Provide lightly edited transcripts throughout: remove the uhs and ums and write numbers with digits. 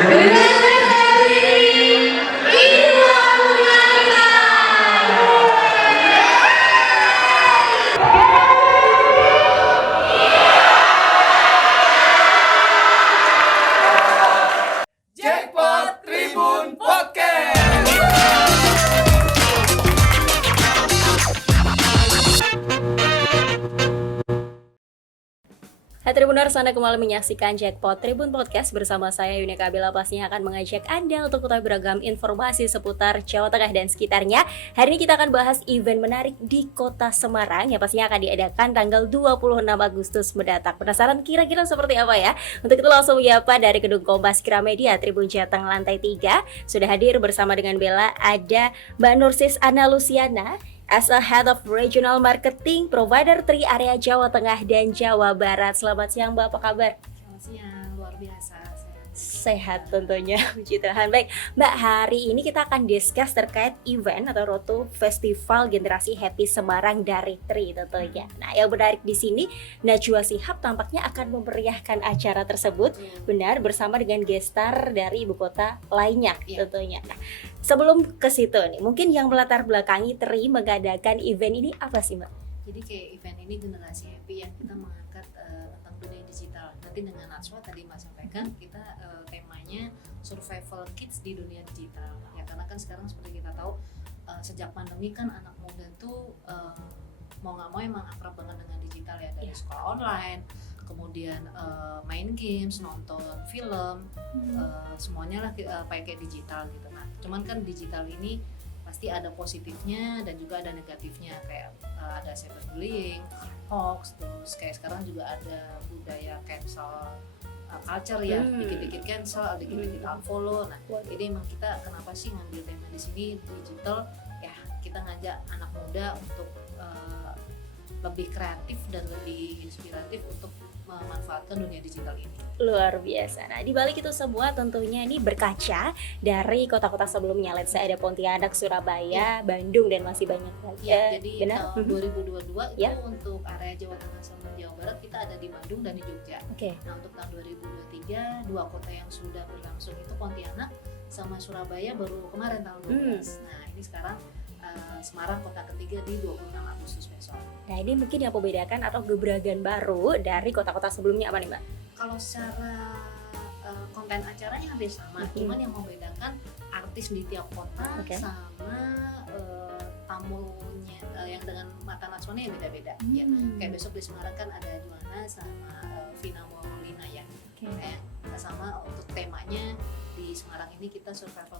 Jackpot Tribun Podcast. Hai Tribuners, Anda kembali menyaksikan Jackpot Tribun Podcast bersama saya Yunika Abila, pastinya akan mengajak Anda untuk mengetahui beragam informasi seputar Jawa Tengah dan sekitarnya. Hari ini kita akan bahas event menarik di Kota Semarang yang pastinya akan diadakan tanggal 26 Agustus mendatang. Penasaran kira-kira seperti apa ya? Untuk itu langsung menyapa dari Gedung Kompas Gramedia Tribun Jateng lantai 3. Sudah hadir bersama dengan Bella, ada Mbak Nursis Ana Luciana as a Head of Regional Marketing Provider Tri Area Jawa Tengah dan Jawa Barat. Selamat siang Mbak, apa kabar? Selamat siang, luar biasa Sehat tentunya, puji Tuhan. Baik Mbak, hari ini kita akan discuss terkait event atau Road to Festival Generasi Happy Semarang dari Tri tentunya. Nah, yang menarik di sini, Najwa Shihab tampaknya akan memeriahkan acara tersebut, benar, bersama dengan gestar dari ibu kota lainnya tentunya. Nah, sebelum ke situ nih, mungkin yang melatar belakangi Tri mengadakan event ini apa sih Mbak? Jadi kayak event ini Generasi Happy yang kita mengangkat tentang dunia digital. Nanti dengan Najwa tadi Mas sampaikan, kita temanya Survival Kids di dunia digital. Ya karena kan sekarang seperti kita tahu, sejak pandemi kan anak muda tuh mau nggak mau emang akrab banget dengan digital ya, dari sekolah online, kemudian main games, nonton film, semuanya lah pakai digital gitu. Nah, cuman kan digital ini pasti ada positifnya dan juga ada negatifnya, kayak ada cyberbullying, hoax, terus kayak sekarang juga ada budaya cancel culture ya, dikit-dikit cancel, dikit-dikit unfollow. Nah, jadi emang kita kenapa sih ngambil tema di sini digital? Ya kita ngajak anak muda untuk lebih kreatif dan lebih inspiratif untuk memanfaatkan dunia digital ini. Luar biasa. Nah, di balik itu semua tentunya ini berkaca dari kota-kota sebelumnya. Let's say ada Pontianak, Surabaya, Bandung, dan masih banyak lagi. Jadi benar? tahun 2022 itu untuk area Jawa Tengah sama Jawa Barat kita ada di Bandung dan di Jogja. Nah, untuk tahun 2023 dua kota yang sudah berlangsung itu Pontianak sama Surabaya baru kemarin tanggal 12. Nah, ini sekarang Semarang kota ketiga di 26 Agustus besok. Nah, ini mungkin yang membedakan atau gebrakan baru dari kota-kota sebelumnya apa nih Mbak? Kalau secara konten acaranya hampir sama, cuman yang membedakan artis di tiap kota sama tamunya yang dengan mata Najwa yang beda-beda. Ya, kayak besok di Semarang kan ada Juana sama Vina Maulina ya. Sama untuk temanya di Semarang ini kita survival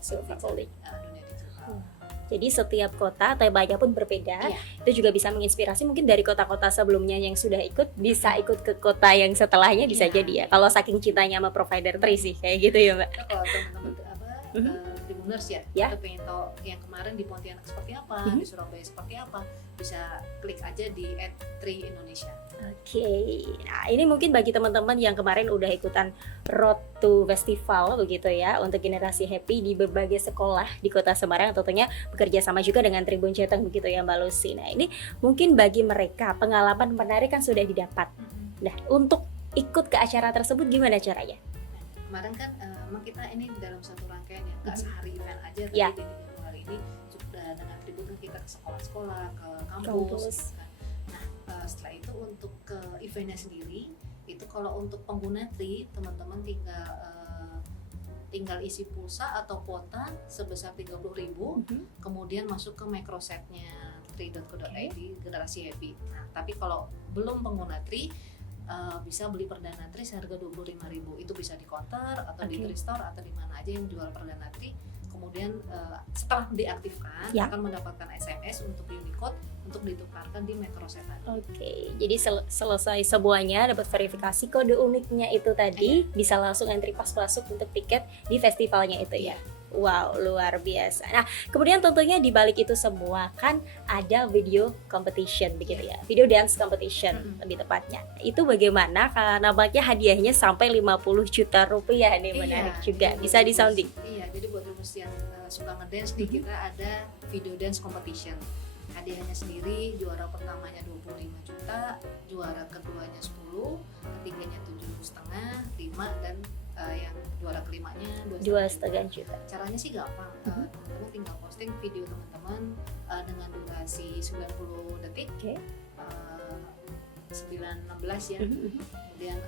dunia digital. Jadi setiap kota temanya pun berbeda. Itu juga bisa menginspirasi mungkin dari kota-kota sebelumnya yang sudah ikut, bisa ikut ke kota yang setelahnya bisa jadi ya. Kalau saking cintanya sama provider Tri sih kayak gitu ya Mbak. Kalau teman-teman Tribuners ya, kita pengen tahu yang kemarin di Pontianak seperti apa, di Surabaya seperti apa, bisa klik aja di @tri-indonesia. Nah ini mungkin bagi teman-teman yang kemarin udah ikutan Road to Festival begitu ya, untuk Generasi Happy di berbagai sekolah di Kota Semarang, tentunya bekerja sama juga dengan Tribun Jateng begitu ya Mbak Lucy. Nah ini mungkin bagi mereka pengalaman menarik kan sudah didapat. Nah untuk ikut ke acara tersebut gimana caranya? Kemarin kan memang kita ini dalam satu rangkaian ya, nggak sehari event aja, tapi di 2 hari ini sudah dengan Tribun kita ke sekolah-sekolah, ke kampus. Nah setelah itu untuk ke eventnya sendiri, itu kalau untuk pengguna Tri, teman-teman tinggal isi pulsa atau kuota sebesar 30.000, kemudian masuk ke microsetnya tri.co.id Generasi Happy. Nah tapi kalau belum pengguna Tri, bisa beli perdana Tri seharga 25.000. Itu bisa di counter atau di Tri Store atau di mana aja yang jual perdana Tri. Kemudian setelah diaktifkan akan mendapatkan SMS untuk Unicode untuk ditukarkan di microset tadi. Jadi selesai semuanya dapat verifikasi kode uniknya itu tadi, bisa langsung entry pas masuk untuk tiket di festivalnya itu ya. Wow, luar biasa. Nah, kemudian tentunya di balik itu semua kan ada video competition begitu ya. Video dance competition lebih tepatnya. Itu bagaimana? Karena nampaknya hadiahnya sampai 50 juta rupiah nih, menarik juga. Bisa disounding. Iya, jadi buat rumus yang suka ngedance nih, kita ada video dance competition. hadiahnya sendiri, juara pertamanya 25 juta, juara keduanya 10, ketiganya 7,5, 5, dan yang juara kelimanya 2,5 juta. Caranya sih gampang, teman-teman tinggal posting video teman-teman dengan durasi 90 detik, 9:16 ya, kemudian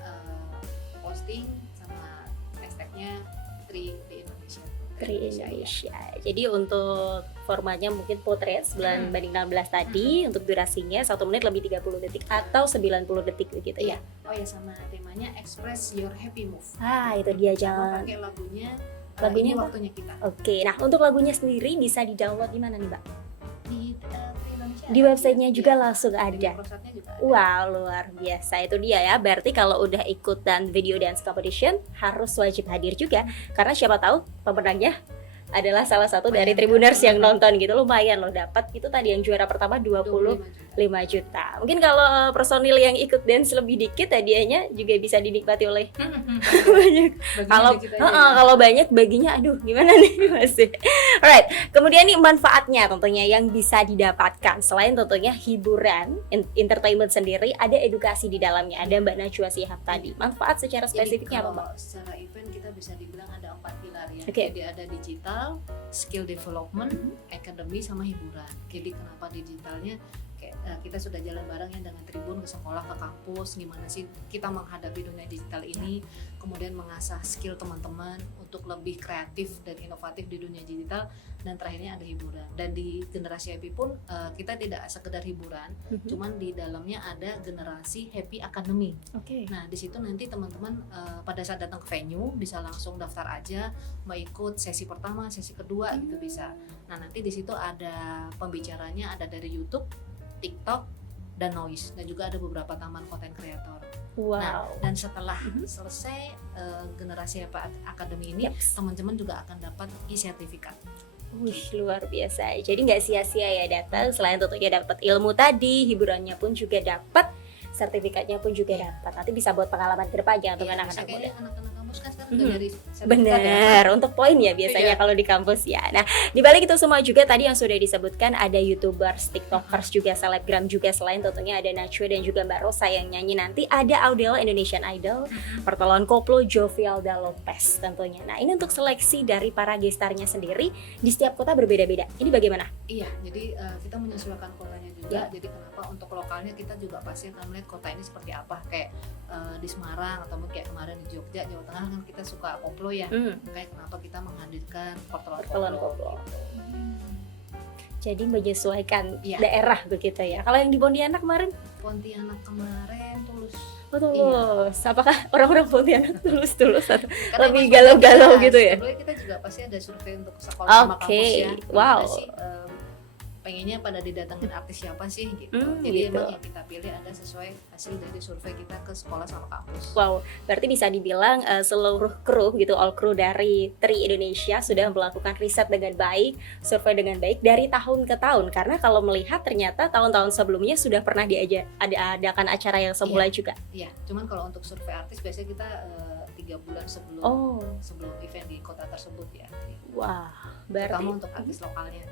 posting sama hashtagnya Tri di Indonesia. Indonesia. Jadi untuk formatnya mungkin potret 9 banding 16 tadi, untuk durasinya 1 menit lebih 30 detik atau 90 detik begitu ya. Oh ya, sama temanya Express Your Happy Move. Itu dia, Sama jangan pakai lagunya Lagunya Ini apa? Waktunya Kita. Oke, nah untuk lagunya sendiri bisa di-download di mana nih, Mbak? Di Indonesia. Di websitenya juga Iya. langsung Di ada. Microsoft-nya juga ada. Wow, luar biasa. Itu dia ya. Berarti kalau udah ikutan video dance competition harus wajib hadir juga. Karena siapa tahu pemenangnya adalah salah satu dari Tribuners yang nonton gitu. Lumayan loh dapat. Itu tadi yang juara pertama 25 juta. Mungkin kalau personil yang ikut dance lebih dikit hadiahnya juga bisa dinikmati oleh banyak. Kalau banyak baginya aduh gimana nih masih. Alright, kemudian nih manfaatnya tentunya yang bisa didapatkan selain tentunya hiburan, entertainment sendiri, ada edukasi di dalamnya. Ada Mbak Najwa Shihab tadi. Manfaat secara spesifiknya apa, Mbak? Secara event kita bisa dibilang ada 4 pilar ya. Oke. Jadi ada digital, skill development, academy, sama hiburan. Jadi kenapa digitalnya? Kita sudah jalan bareng ya dengan Tribun ke sekolah, ke kampus, gimana sih kita menghadapi dunia digital ini, kemudian mengasah skill teman-teman untuk lebih kreatif dan inovatif di dunia digital, dan terakhirnya ada hiburan. Dan di generasi happy pun kita tidak sekedar hiburan, cuman di dalamnya ada generasi happy academy. Oke. Nah di situ nanti teman-teman pada saat datang ke venue bisa langsung daftar aja, mau ikut sesi pertama, sesi kedua gitu bisa. Nah nanti di situ ada pembicaranya, ada dari YouTube, TikTok, dan Noise, dan juga ada beberapa taman konten kreator. Wow. Nah, dan setelah selesai generasi Academy ini, teman-teman juga akan dapat e-sertifikat. Wih, luar biasa. Jadi nggak sia-sia ya datang. Selain tentunya dapat ilmu tadi, hiburannya pun juga dapat, sertifikatnya pun juga dapat. Nanti bisa buat pengalaman ke depannya untuk anak-anak muda. Anak-anak kampus kan sekarang udah dari sertifikat. Benar, untuk poin ya biasanya kalau di kampus ya. Nah, di balik itu semua juga tadi yang sudah disebutkan ada YouTubers, TikTokers juga, selebgram juga, selain tentunya ada Najwa dan juga Mbak Rosa yang nyanyi nanti, ada Audel Indonesian Idol, pertolongan koplo Jovialda Lopez tentunya. Nah, ini untuk seleksi dari para gestarnya sendiri di setiap kota berbeda-beda. Ini bagaimana? Iya, jadi kita menyesuaikan kotanya juga. Jadi kenapa untuk lokalnya kita juga pasti akan melihat kota ini seperti apa. Kayak di Semarang atau mungkin kayak kemarin di Jogja, Jawa Tengah kan kita suka koplo ya. Kayak kenapa kita menghadirkan pertolongan koplo. Jadi menyesuaikan daerah begitu ya. Kalau yang di Pontianak kemarin? Pontianak kemarin Tulus. Tulus. Apakah orang-orang Pontianak tulus atau Karena lebih galau-galau gitu ya? Sebelumnya kita juga pasti ada survei untuk sekolah sama kampus ya. Wow. Sih, pengennya pada didatengin artis siapa sih gitu. gitu. Jadi emang yang kita pilih ada sesuai hasil dari survei kita ke sekolah sama kampus. Wow, berarti bisa dibilang seluruh kru gitu, all kru dari Tri Indonesia sudah melakukan riset dengan baik, survei dengan baik dari tahun ke tahun. Karena kalau melihat ternyata tahun-tahun sebelumnya sudah pernah diadakan acara yang semula juga. Iya, cuman kalau untuk survei artis biasanya kita 3 bulan sebelum event di kota tersebut ya. Wah, berarti terutama untuk artis lokalnya.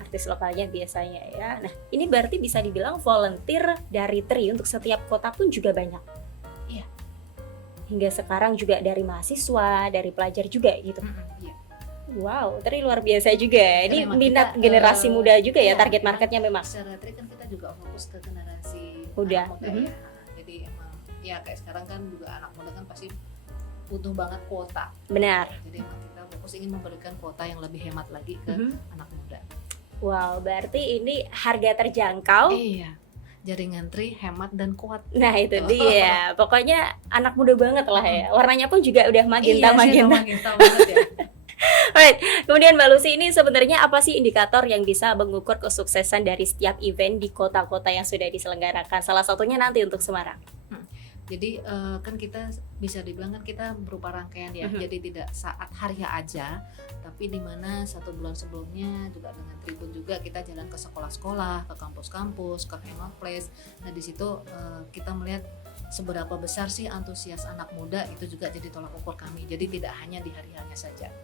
Artis lokalnya biasanya ya. Nah, ini berarti bisa dibilang volunteer dari Tri untuk setiap kota pun juga banyak. Iya. Hingga sekarang juga dari mahasiswa, dari pelajar juga gitu. Iya. Wow, Tri luar biasa juga. Ini minat kita, generasi muda juga ya, target marketnya memang. Secara Tri kan kita juga fokus ke generasi muda ya. Jadi emang ya kayak sekarang kan juga anak muda kan pasti butuh banget kuota. Benar. Jadi emang kita fokus ingin memberikan kuota yang lebih hemat lagi ke anak muda. Wow, berarti ini harga terjangkau. Iya. Jaringan Tri hemat dan kuat. Nah, itu dia. Pokoknya anak muda banget lah ya. Warnanya pun juga udah magenta banget ya. Alright, kemudian Mbak Lucy, ini sebenarnya apa sih indikator yang bisa mengukur kesuksesan dari setiap event di kota-kota yang sudah diselenggarakan? Salah satunya nanti untuk Semarang. Jadi kan kita bisa dibilang kan kita berupa rangkaian ya. Jadi tidak saat hari aja, tapi di mana 1 bulan sebelumnya juga dengan Tribun juga kita jalan ke sekolah-sekolah, ke kampus-kampus, ke Emma Place. Nah di situ kita melihat seberapa besar sih antusias anak muda, itu juga jadi tolak ukur kami. Jadi tidak hanya di hari-harinya saja.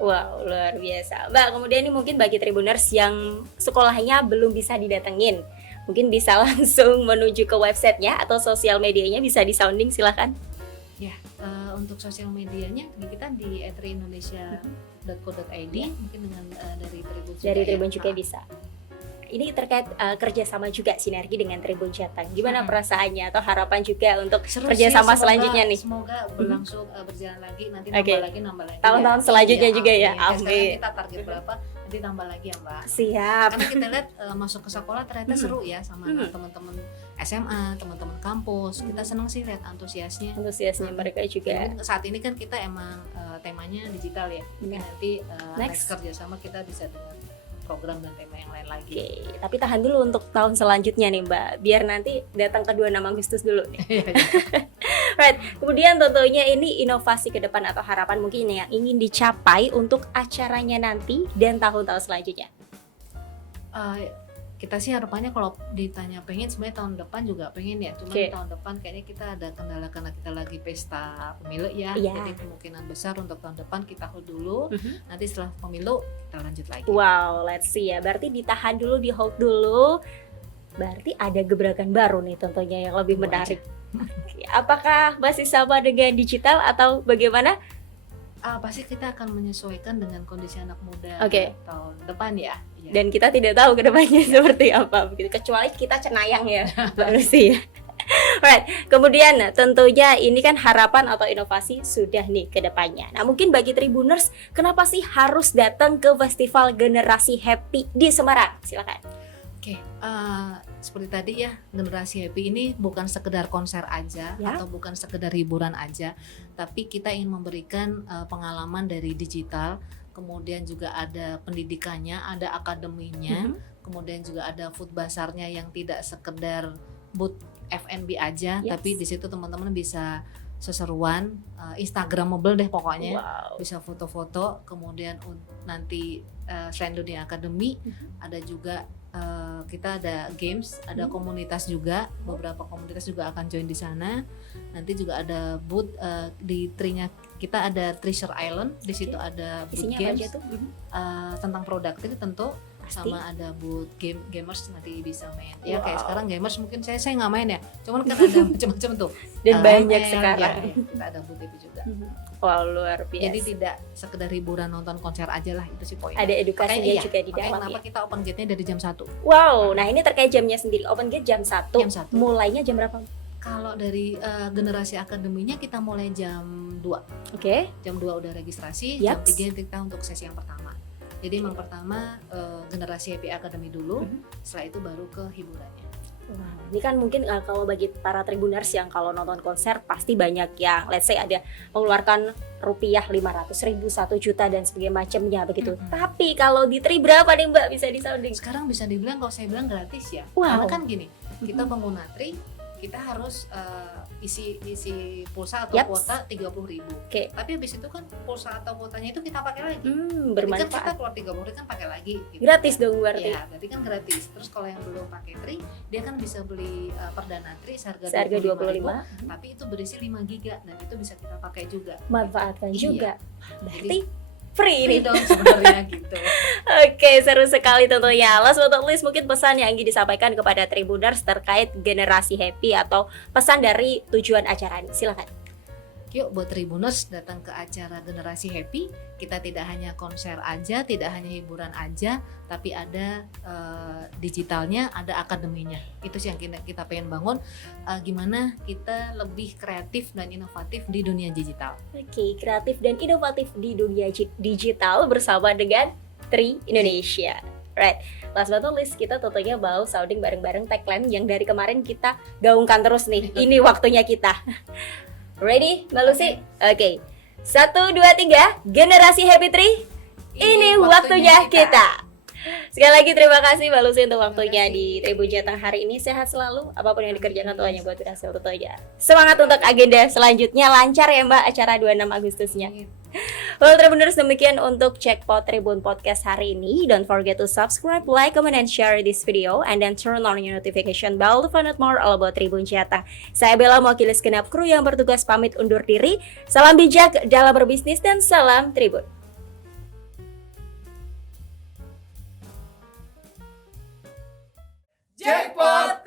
Wow, luar biasa. Mbak, kemudian ini mungkin bagi Tribuners yang sekolahnya belum bisa didatengin, mungkin bisa langsung menuju ke websitenya atau sosial medianya, bisa di sounding, silahkan. Ya, untuk sosial medianya kita di @indonesia.co.id mungkin dengan dari Tribun juga. Dari Tribun ya. juga bisa. Ini terkait kerjasama juga, sinergi dengan Tribun Jateng. Gimana perasaannya atau harapan juga untuk Seru kerjasama sih, selanjutnya nih? Semoga berlangsung berjalan lagi, nanti Oke. nambah lagi. Tahun-tahun selanjutnya juga ya, Sekarang amin. kita target berapa, nanti tambah lagi ya Mbak. Siap. Karena kita lihat masuk ke sekolah ternyata seru ya sama teman-teman SMA, teman-teman kampus. Kita senang sih lihat Antusiasnya mereka juga. Mungkin saat ini kan kita emang temanya digital ya. Mungkin nanti Next. kerjasama kita bisa dengan program dan tema yang lain lagi. Oke, tapi tahan dulu untuk tahun selanjutnya nih Mbak, biar nanti datang ke 26 Agustus dulu nih. Right, kemudian tentunya ini inovasi ke depan atau harapan mungkin yang ingin dicapai untuk acaranya nanti dan tahun-tahun selanjutnya. Kita sih harapannya kalau ditanya pengen, sebenarnya tahun depan juga pengen ya. Cuma Oke. tahun depan kayaknya kita ada kendala karena kita lagi pesta pemilu ya. Iya. Jadi kemungkinan besar untuk tahun depan kita hold dulu. Nanti setelah pemilu kita lanjut lagi. Wow, let's see ya. Berarti ditahan dulu, di hold dulu. Berarti ada gebrakan baru nih tentunya yang lebih Tunggu menarik. Oke, apakah masih sama dengan digital atau bagaimana? Pasti kita akan menyesuaikan dengan kondisi anak muda Oke. tahun depan ya. Iya. Dan kita tidak tahu ke depannya seperti apa begitu, kecuali kita cenayang ya Mbak Lucy ya. Right, kemudian tentunya ini kan harapan atau inovasi sudah nih ke depannya. Nah mungkin bagi Tribuners, kenapa sih harus datang ke Festival Generasi Happy di Semarang? Silakan. Oke, seperti tadi ya, Generasi Happy ini bukan sekedar konser aja Ya. atau bukan sekedar hiburan aja, tapi kita ingin memberikan pengalaman dari digital, kemudian juga ada pendidikannya, ada akademinya, kemudian juga ada food bazarnya yang tidak sekedar booth F&B aja, Yes. tapi di situ teman-teman bisa seseruan, Instagramable deh pokoknya. Wow. Bisa foto-foto, kemudian nanti selain dunia akademi ada juga kita ada games, ada komunitas juga, beberapa komunitas juga akan join di sana. Nanti juga ada booth di trinya kita ada Treasure Island, di situ ada booth Isinya apa games aja tuh? tentang produktif tentu. Pasti. Sama ada booth gamers nanti bisa main. Ya Wow. kayak sekarang gamers mungkin saya nggak main ya, cuman kan ada macam-macam tuh. Dan banyak LMR, sekarang. ya, kita ada booth itu juga. Wow, luar biasa. Jadi tidak sekedar hiburan nonton konser aja lah, itu sih poinnya. ada edukasinya Makanya iya, juga di makanya dalam kenapa ya. kita open gate-nya dari jam 1. Wow, nah ini terkait jamnya sendiri. Open gate jam 1. Jam 1. Mulainya jam berapa? Kalau dari generasi akademinya kita mulai jam 2. Oke. Jam 2 udah registrasi, Yaps. jam 3 kita untuk sesi yang pertama. Jadi yang pertama generasi Happy Academy dulu, setelah itu baru ke hiburannya. Wow, ini kan mungkin kalau bagi para Tribuners yang kalau nonton konser pasti banyak yang let's say ada mengeluarkan rupiah 500.000, 1 juta dan sebagainya macamnya begitu. Tapi kalau di Tri berapa nih Mbak, bisa disounding? Sekarang bisa dibilang, kalau saya bilang gratis ya. Wow. Karena kan gini, kita pengguna Tri, kita harus isi pulsa atau Yaps. kuota 30.000. Oke. Tapi habis itu kan pulsa atau kuotanya itu kita pakai lagi. Jadi kan kita Bermanfaat. keluar 30.000 kan pakai lagi. Gitu. Gratis dong berarti. Ya, berarti kan gratis. Terus kalau yang belum pakai Tri, dia kan bisa beli perdana Tri seharga Seharga 25.000, tapi itu berisi 5 giga dan itu bisa kita pakai juga. Manfaatkan Iya. juga. Berarti Jadi, free Free nih. dong sebenarnya gitu. Oke, seru sekali tentunya. Last but not least, mungkin pesan yang ingin disampaikan kepada Tribuners terkait Generasi Happy atau pesan dari tujuan acara ini. Silakan. Yuk buat Tribuners datang ke acara Generasi Happy. Kita tidak hanya konser aja, tidak hanya hiburan aja, tapi ada digitalnya, ada akademinya. Itu sih yang kita pengen bangun. Gimana kita lebih kreatif dan inovatif di dunia digital. Oke, kreatif dan inovatif di dunia digital bersama dengan Tri Indonesia. Right. Last but not least, kita tentunya mau sounding bareng-bareng tagline yang dari kemarin kita gaungkan terus nih. Ini waktunya kita. Ready, Mbak Lucy? Oke. 1, 2, 3, Generasi Happy Tri. Ini waktunya kita. Sekali lagi terima kasih Mbak Lucy untuk waktunya di Tribun Jateng hari ini. Sehat selalu, apapun yang dikerjakan Tuhannya buat berhasil tentunya. Semangat untuk agenda selanjutnya, lancar ya Mbak acara 26 Agustusnya. Well, Tribuners, demikian untuk Jackpot Tribun Podcast hari ini. Don't forget to subscribe, like, comment, and share this video, and then turn on your notification bell to find out more all about Tribun Jateng. Saya Bella, mewakili segenap kru yang bertugas pamit undur diri. Salam bijak dalam berbisnis dan salam Tribun. Jackpot